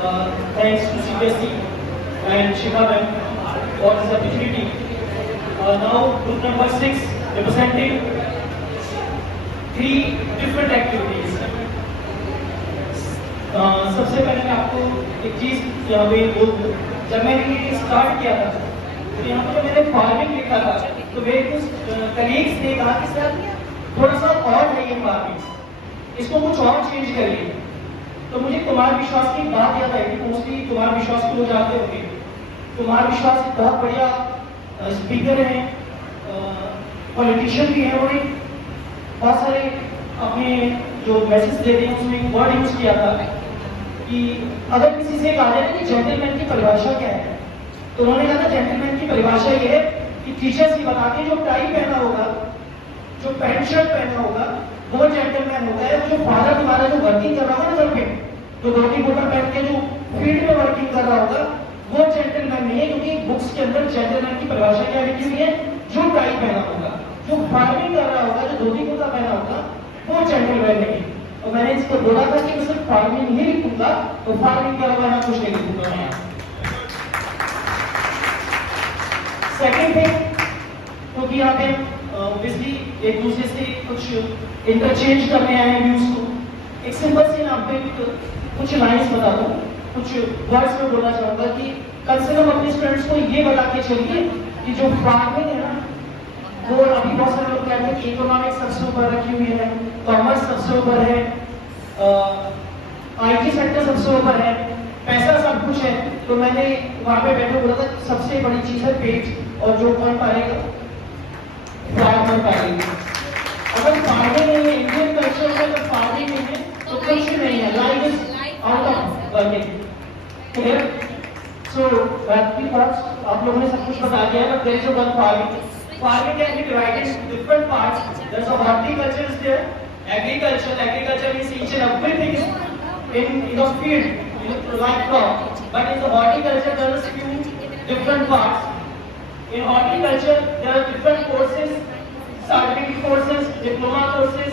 thanks to CBSE and Shiva ma'am for this opportunity. Now group number 6 representing 3 different activities. सबसे पहले मैं आपको एक चीज यहाँ पे बोल दूँ, जब मैंने ये स्टार्ट किया था तो यहाँ पर जब मैंने फार्मिंग लिखा था तो मेरे कुछ कलीग्स ने कहा कि सर थोड़ा सा और है ये फार्मिंग, इसको कुछ और चेंज करिए। तो मुझे कुमार विश्वास की बात याद आई थी। मोस्टली कुमार विश्वास को लोग जानते होंगे। कुमार विश्वास एक बहुत बढ़िया स्पीकर हैं, पॉलिटिशियन भी हैं। उन्होंने बहुत सारे अपने जो मैसेज देते हैं उसमें एक वर्ड यूज किया था कि अगर किसी से कहा जाए कि जेंटलमैन की परिभाषा क्या है, तो उन्होंने कहा था जेंटलमैन की परिभाषा ये है कि टीचर्स की बताते हैं जो टाई पहना होगा, जो पैंट शर्ट पहना होगा वो जेंटलमैन होगा है। जो फादर तुम्हारा जो वर्किंग कर रहा होगा ना घर पे, जो धोती कुर्ता पहन के जो फील्ड में वर्किंग कर रहा होगा वो जेंटलमैन नहीं है, क्योंकि बुक्स के अंदर जेंटलमैन की परिभाषा क्या लिखी हुई है, जो टाई पहना होगा। जो फार्मिंग कर रहा होगा, जो धोती कुर्ता पहना होगा वो जेंटलमैन नहीं। और मैंने इसको बोला था कि मैं सिर्फ फार्मिंग ही लिखूंगा, तो फार्मिंग के अलावा मैं कुछ नहीं लिखूंगा मैं। सेकेंड थिंग, क्योंकि यहाँ पे ऑब्वियसली एक दूसरे से कुछ इंटरचेंज करने आए हैं व्यूज को, एक सिंपल सी नाम पे कुछ लाइन्स बता दूं, कुछ वर्ड्स में बोलना चाहूंगा कि कम से कम अपने स्टूडेंट्स को ये बता के चलिए कि जो फार्मिंग है ना, वो अभी बहुत सारे लोग कहते हैं कि इकोनॉमिक्स सबसे ऊपर रखी हुई है, कॉमर्स सबसे ऊपर है, आईटी सेक्टर सबसे ऊपर है, पैसा सब कुछ है। तो मैंने वहां पे बैठे बोला था सबसे बड़ी चीज है पेट, और जो कौन पाएगा, फार्मर पाएगा। अगर फार्मिंग नहीं है, इंडियन कल्चर में अगर फार्मिंग नहीं है तो कुछ नहीं है, life is out of working. Clear? So battery thoughts आप लोगों ने सब कुछ बता दिया है। There is one farming. Farming can be divided into different parts. There's a horticulture is there, agriculture. Agriculture means each and everything is in the field, like crop. But in the horticulture there are few different parts. In horticulture there are different courses, certificate courses, diploma courses,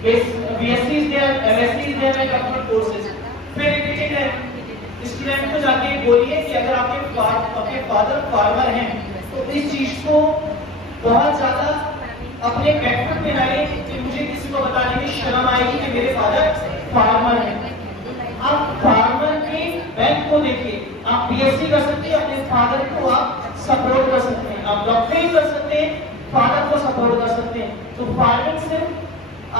BSc is there, MSc is there, and couple courses. फिर repeated है, student को जाके बोलिए कि अगर आपके father farmer हैं तो इस चीज को बहुत ज्यादा अपने बैकफुट में डालें कि मुझे किसी को बताने में शर्म आएगी कि मेरे फादर फार्मर हैं। आप फार्मर के बैंक को देखिए, आप बीएससी कर सकते हैं, अपने फादर को आप सपोर्ट कर सकते हैं, आप डॉक्टरी कर सकते हैं, फादर को सपोर्ट कर सकते हैं। तो फार्मिंग सिर्फ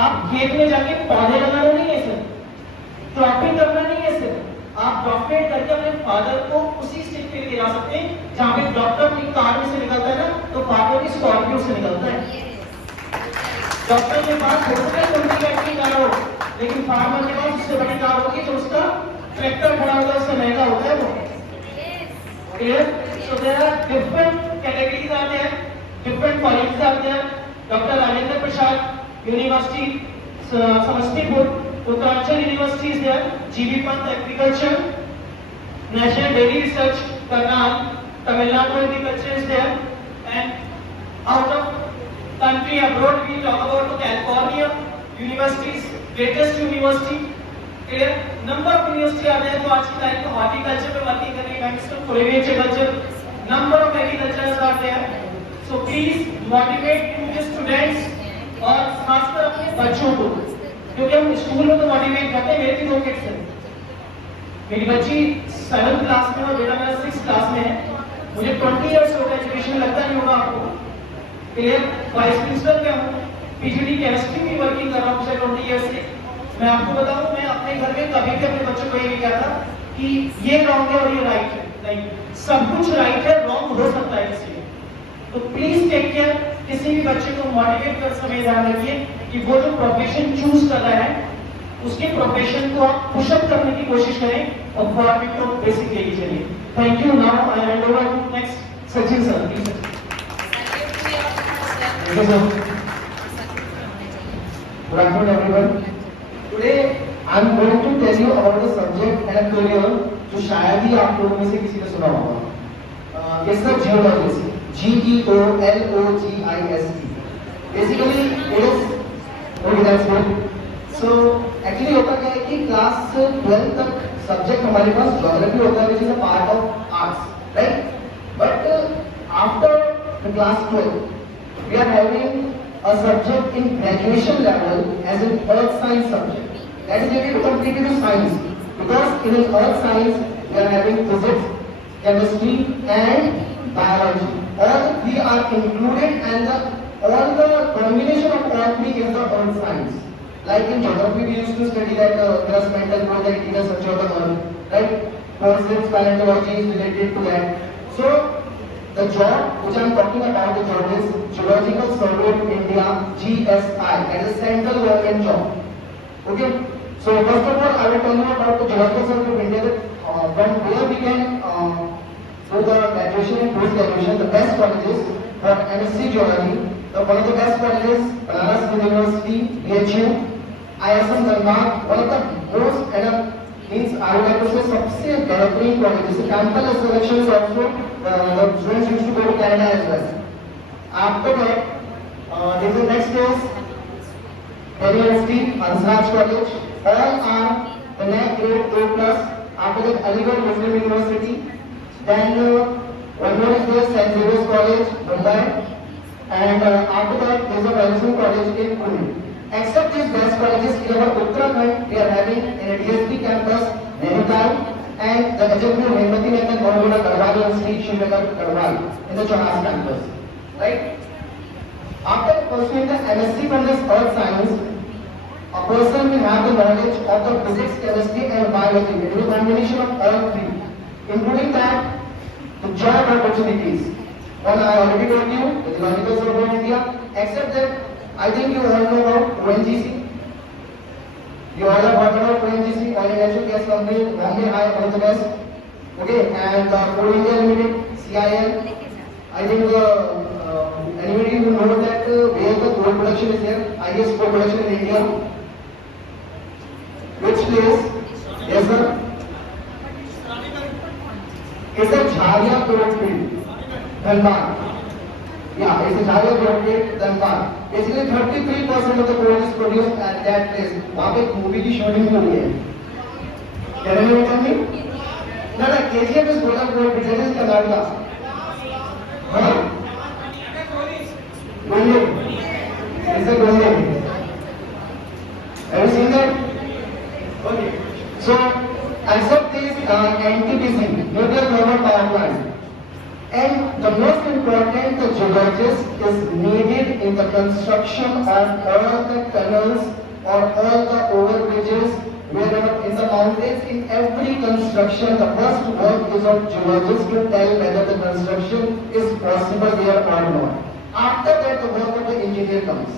आप खेत में जाके पौधे लगाना नहीं है, सिर्फ क्रॉपिंग करना नहीं है, सिर्फ आप डॉक्टरेट करके अपने फादर को उसी स्टेज पे ले जा सकते हैं जहाँ पे डॉक्टर की कार में से निकलता है ना, तो फादर की स्कॉर्पियो से निकलता है। डॉक्टर के पास छोटी कार हो, लेकिन फार्मर के पास उससे बड़ी कार होगी तो उसका ट्रैक्टर खड़ा होगा, उसका महंगा होता है वो। Clear? So there are different categories are there, different colleges are there. Doctor Rajendra Prasad university Samastipur, Uttaranchal university is there, G B Pant agriculture, national dairy research Karnal, Tamil Nadu agriculture is there, and out of country abroad we talk about the California universities, greatest university. Clear? Number of university are there जो आज की तारीख में horticulture पे working कर रही है, floriculture, number of agricultures are there. So please motivate the students और खासकर अपने बच्चों को, क्योंकि हम स्कूल में तो मोटिवेट करते हैं। मेरे भी 2 किड्स हैं, मेरी बच्ची 7th क्लास में और बेटा मेरा 6th क्लास में है। मुझे 20 इयर्स हो गए एजुकेशन, लगता नहीं होगा आपको। क्लियर? वाइस प्रिंसिपल में हूँ, पीजीडी केमिस्ट्री में वर्किंग कर रहा हूँ पिछले 20 इयर्स से। मैं आपको बताऊँ, मैं अपने घर में कभी भी अपने बच्चों को ये नहीं कहता कि ये रॉन्ग है और ये राइट है। नहीं, सब कुछ राइट है, रॉन्ग हो सकता है किसी में। तो प्लीज टेक केयर, किसी भी बच्चे को मोटिवेट कर समय ध्यान रखिए कि वो जो प्रोफेशन चूज कर रहा है उसके प्रोफेशन को आप पुशअप करने की कोशिश करें और फार्मिंग को बेसिक लेके चलिए। Thank you. Now I hand over to next Sachin sir. Please Good afternoon everyone. Today I am going to tell you about the subject and career जो शायद ही आप लोगों में से किसी ने सुना होगा। It's the geologist, GEOLOGIST. Basically it is, okay that's good. So actually होता क्या है कि क्लास 12 तक सब्जेक्ट हमारे पास ज्योग्राफी होता है, which is a part of arts, right? But after the class 12, we are having a subject in graduation level as an earth science subject. That is related completely to science, because in earth science we are having physics, chemistry, and biology. All three are included, and all the combination of all three is the earth science. Like in geography, we used to study that crust, mantle, core, the interior structure of the earth, right? Physics, paleontology is related to that. So the job which I am talking about, the job is Geological Survey of India, GSI. That is central government job. Okay. So first of all, I will tell you about the Geological Survey of India. From where we can do the graduation and post-graduation, the best colleges for MSc Geology. One of the best colleges, Banaras Hill University, BHU, ISM Dharmad, one of the most, and means I would like to say सबसे बेहतरीन colleges. Campus selections also, the students used to go to Canada as well. After that, the next is Delhi University, Hansraj College. All are the NAC grade A+. After that, Aligarh Muslim University. Then one more is there, St. Xavier's College, Mumbai. And after that, there is a Wellesley College in Pune. Except these best colleges in our Uttarakhand, we are having in a DSP campus, Nainital, and the HMU Hemati and Gorgona Garhwal University, Srinagar Garhwal, in the Chahas campus. Right? After pursuing the MSc from this earth science, a person will have the knowledge of the physics, chemistry, and biology. It is a combination of all three, including that the job opportunities. One I already told you, the Geological Survey of India. Except that, I think you all know about ONGC. You all have heard about ONGC, Oil and Natural Gas Company, Bombay High, one of the best. Okay, and Coal India Limited, CIL. I think anybody who knows that where the coal production is there, highest coal production in India. Which place? Yes, sir. It's a Jharia Coalfield, Dhanbad. Yeah, it's a Jharia Coalfield, Dhanbad. Basically, 33% of the coal is produced at that place. वहाँ पे movie की shooting हो रही है. Can you tell me? No, KGF is Gola Coalfield. That is Karnataka. Huh? Golden. It's a golden. Have you seen that? Okay. So, accept this NTPC, nuclear thermal power plant. And the most important, the geologist is needed in the construction of all the tunnels or all the overbridges, wherever in the mountains, in every construction, the first work is of geologist to tell whether the construction is possible there or not. After that, the work of the engineer comes.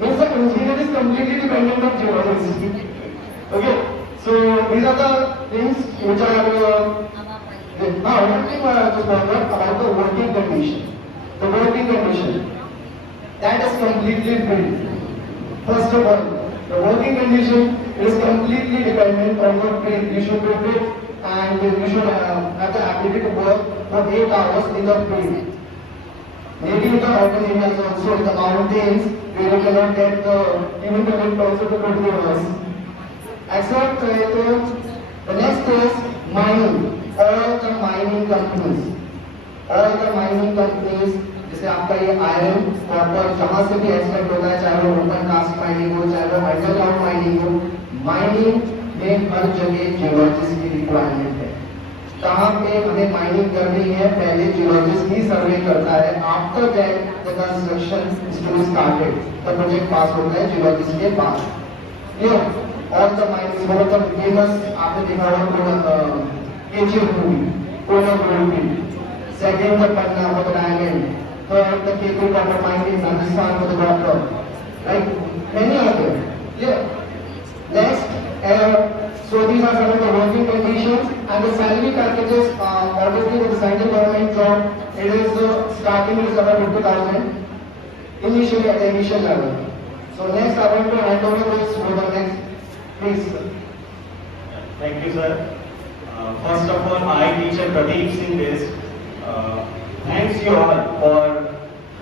Means the engineer is completely dependent on geologist. Okay, so these are the things which are now one thing I have to talk about the working condition. The working condition that is completely built. First of all, the working condition is completely dependent on your field. You should be fit and you should have the ability to work for 8 hours in the field. Maybe in the urban areas also, in the mountains, where you cannot get even the wind also to 20 hours. Except the next is mining. All the mining companies, जैसे आपका ये iron, copper, जहाँ से भी extract होता है, चाहे वो ओपन कास्ट माइनिंग हो, चाहे वो अंडरग्राउंड माइनिंग हो, माइनिंग में हर जगह जियोलॉजिस्ट की रिक्वायरमेंट है. कहाँ पे हमें माइनिंग करनी है, पहले जियोलॉजिस्ट ही सर्वे करता है. After that the construction is started, the project pass होता है जियोलॉजिस्ट के पास. All the mining, one of the famous आपने देखा होगा KGF movie, Kola Goldfield. Second, the Patna for the diamond. Third, the K2 copper mine in Rajasthan for the copper. Right? Many others. Yeah. Next, so these are some of the working conditions and the salary packages. Obviously, with the central government job, it is starting is about 50,000 initially at the initial level. So next, I want to hand over this for the next, please. Thank you, sir. First of all, I, teacher Pradeep Singh Best, thanks you all for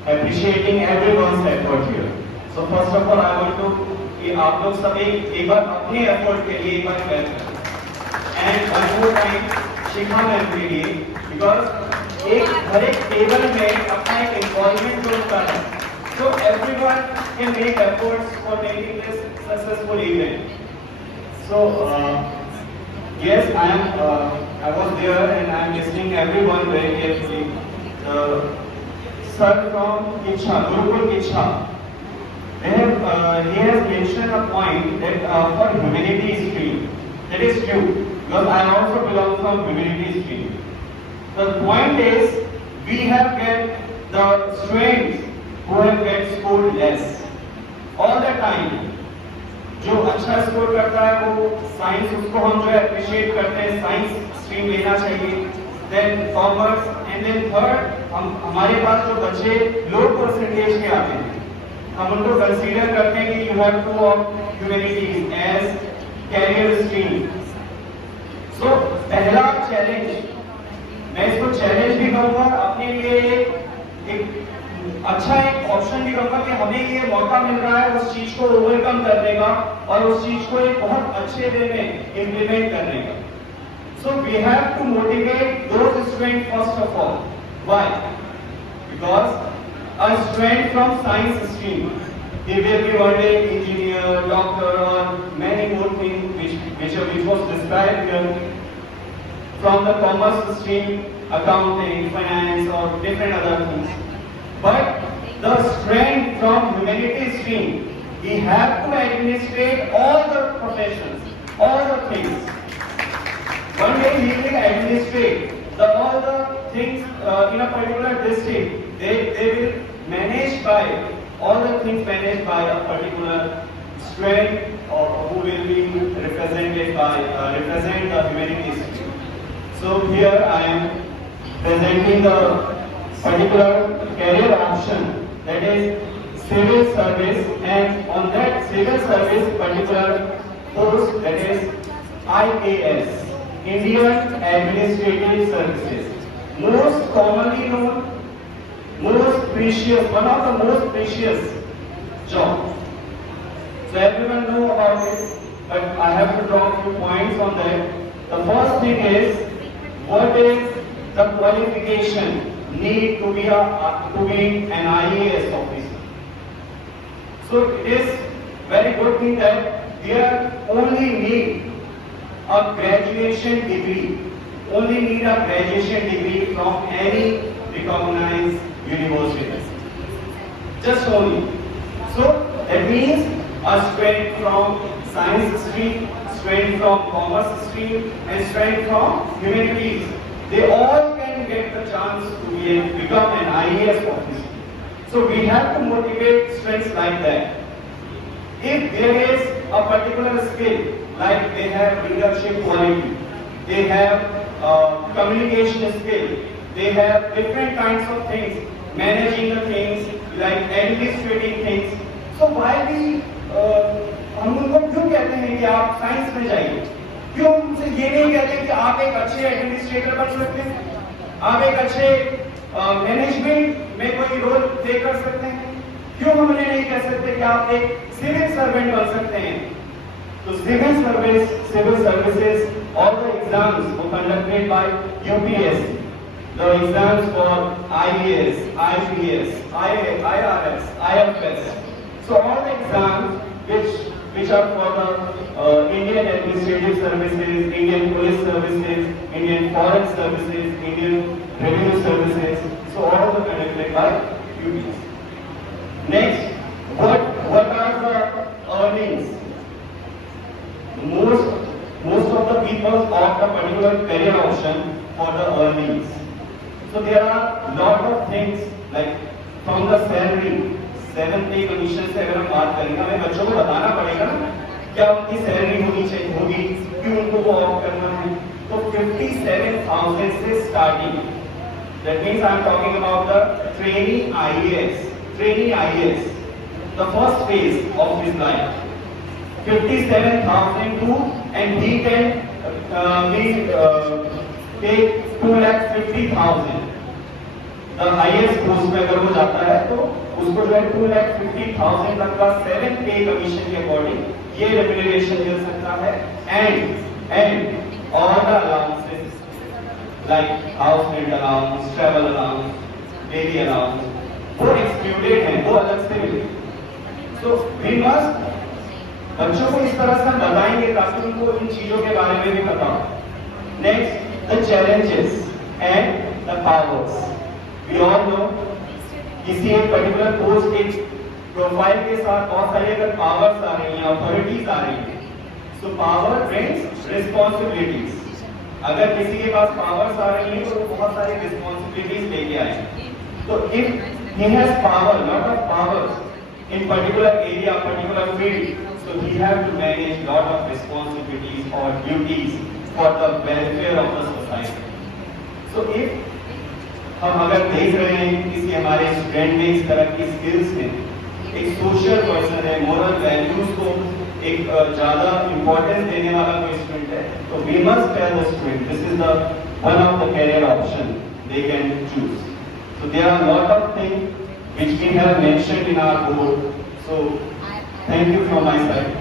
appreciating everyone's effort here. So first of all, I want to कि आप लोग सब एक बार अपने effort के लिए एक बार clap करें. and one more time Shikha ma'am के लिए, because हर एक टेबल में अपना एक involvement होता है, so everyone can make efforts for making this successful event. So yes, I was there and I am listening everyone very carefully. Sir from Kicha, Gurukul Kicha, he has mentioned a point that for humanity stream, that is true, because I also belong from humanity stream. The point is, we have get the students who have get scored less all the time. जो अच्छा score करता है वो science, उसको हम जो है appreciate करते हैं, साइंस स्ट्रीम लेना चाहिए, then commerce, and then third हमारे पास जो बच्चे लो परसेंटेज के आते हैं, हम उनको कंसीडर करते हैं कि you have to of humanities as career stream. So पहला चैलेंज, मैं इसको चैलेंज भी कहूंगा, अपने लिए एक अच्छा एक ऑप्शन भी कहूंगा कि हमें ये मौका मिल रहा है उस चीज को ओवरकम करने का और उस चीज को एक बहुत अच्छे वे में इम्प्लीमेंट करने का. So we have to motivate those student first of all. Why? Because a student from science stream, he will be one day engineer, doctor or many more things which was described here. From the commerce stream, accounting, finance or different other things. But the strength from humanity stream, we have to administrate all the professions, all the things. One day he will administrate all the things in a particular district. They will manage by all the things managed by a particular student or who will be represented by represent the humanity stream. So here I am presenting the particular career option, that is civil service, and on that civil service particular post, that is IAS, Indian Administrative Services, most commonly known, most precious, one of the most precious job. So everyone know about it, but I have to draw a few points on that. The first thing is, what is the qualification need to be an IAS officer? So it is very good thing that we only need a graduation degree, from any recognized university, just only. So that means a student from science stream, student from commerce stream, and student from humanities, they all can get the chance to become an IAS officer. So we have to motivate students like that. If there is a particular skill, like they have leadership quality, they have communication skill, they have different kinds of things, managing the things, like administrating things. So why we हम उनको क्यों कहते हैं कि आप science में जाइए? क्यों उनसे ये नहीं कहते कि आप एक अच्छे एडमिनिस्ट्रेटर बन सकते हैं, आप एक अच्छे मैनेजमेंट में कोई रोल प्ले कर सकते हैं? क्यों हम उन्हें नहीं कह सकते कि आप एक सिविल सर्वेंट बन सकते हैं? तो civil services, all the exams were conducted by UPSC. The exams for IAS, IPS, IRS, IFS. So all the exams which are for the Indian Administrative Services, Indian Police Services, Indian Foreign Services, Indian Revenue Services. So all are conducted by UPSC. Next, what are the earnings? Most of the people opt a particular career option for the earnings. So there are lot of things like from the salary, 7 पे commission से अगर हम बात करेंगे, हमें बच्चों को बताना पड़ेगा ना क्या उनकी सैलरी होगी, क्यों उनको वो ऑप्ट करना है. तो 57,000 से starting. That means I am talking about the trainee IAS, the first phase of his life. 57,000 to, and he can take 2,50,000. The highest post में अगर वो जाता है तो उसको जो है 2,50,000 तक का 7 पे कमीशन के अकॉर्डिंग ये रेम्यूनरेशन मिल सकता है. And all the allowances like house rent allowance, travel allowance, daily allowance, वो excluded हैं, वो अलग से मिले. So we must बच्चों को इस तरह से हम बताएंगे ताकि उनको इन चीजों के बारे में भी पता हो. Next, the challenges and the powers. We all know किसी एक पर्टिकुलर पोस्ट के प्रोफाइल के साथ बहुत सारी अगर पावर्स आ रही हैं, अथॉरिटीज आ रही हैं, so power brings responsibilities. अगर किसी के पास पावर्स आ रही हैं तो वो बहुत सारी रिस्पॉन्सिबिलिटीज लेके आएंगे. तो if he has power, lot of powers in particular area, particular field, so he have to manage lot of responsibilities or duties for the welfare of the society. So if हम अगर देख रहे हैं किसी हमारे स्टूडेंट में इस तरह की स्किल्स हैं, एक सोशल पर्सन है, मोरल वैल्यूज को एक ज्यादा इंपॉर्टेंस देने वाला कोई स्टूडेंट है, तो we must tell the student this is the one of the career option they can choose. So there are a lot of things which we have mentioned in our board. So thank you from my side.